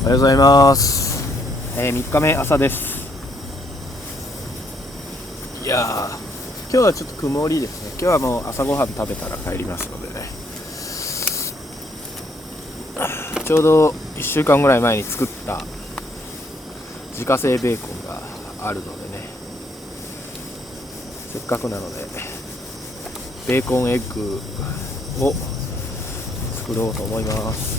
おはようございます。3日目朝です。いやー、今日はちょっと曇りですね。今日はもう朝ごはん食べたら帰りますのでね。ちょうど1週間ぐらい前に作った自家製ベーコンがあるのでね、せっかくなのでベーコンエッグを作ろうと思います。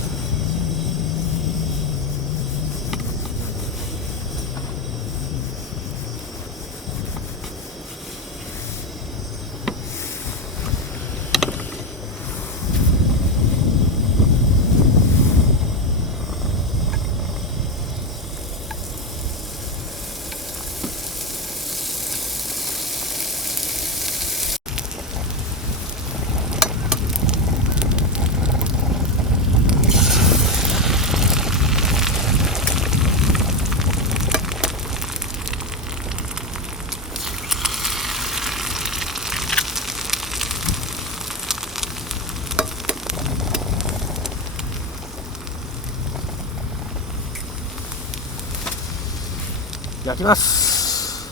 焼きます。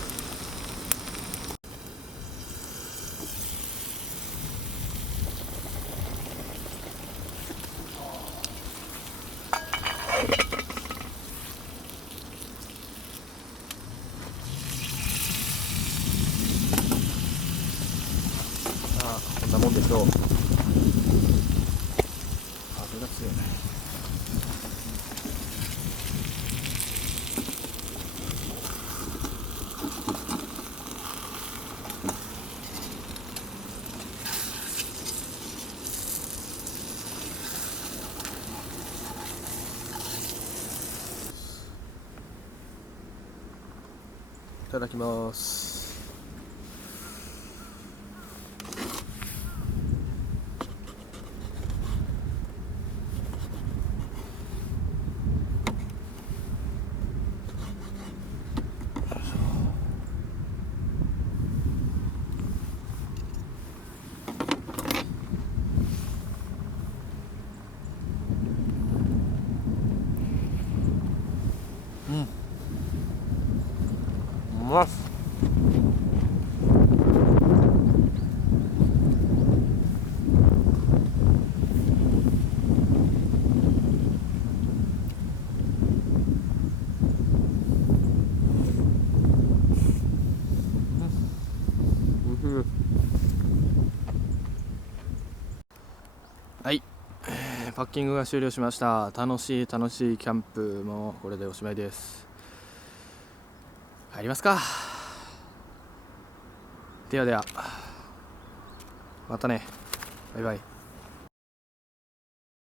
こんなもんでしょう。風が強いね。いただきます。うまっ。はい、パッキングが終了しました。楽しいキャンプもこれでおしまいです。帰りますか。ではでは、またね。バイバイ。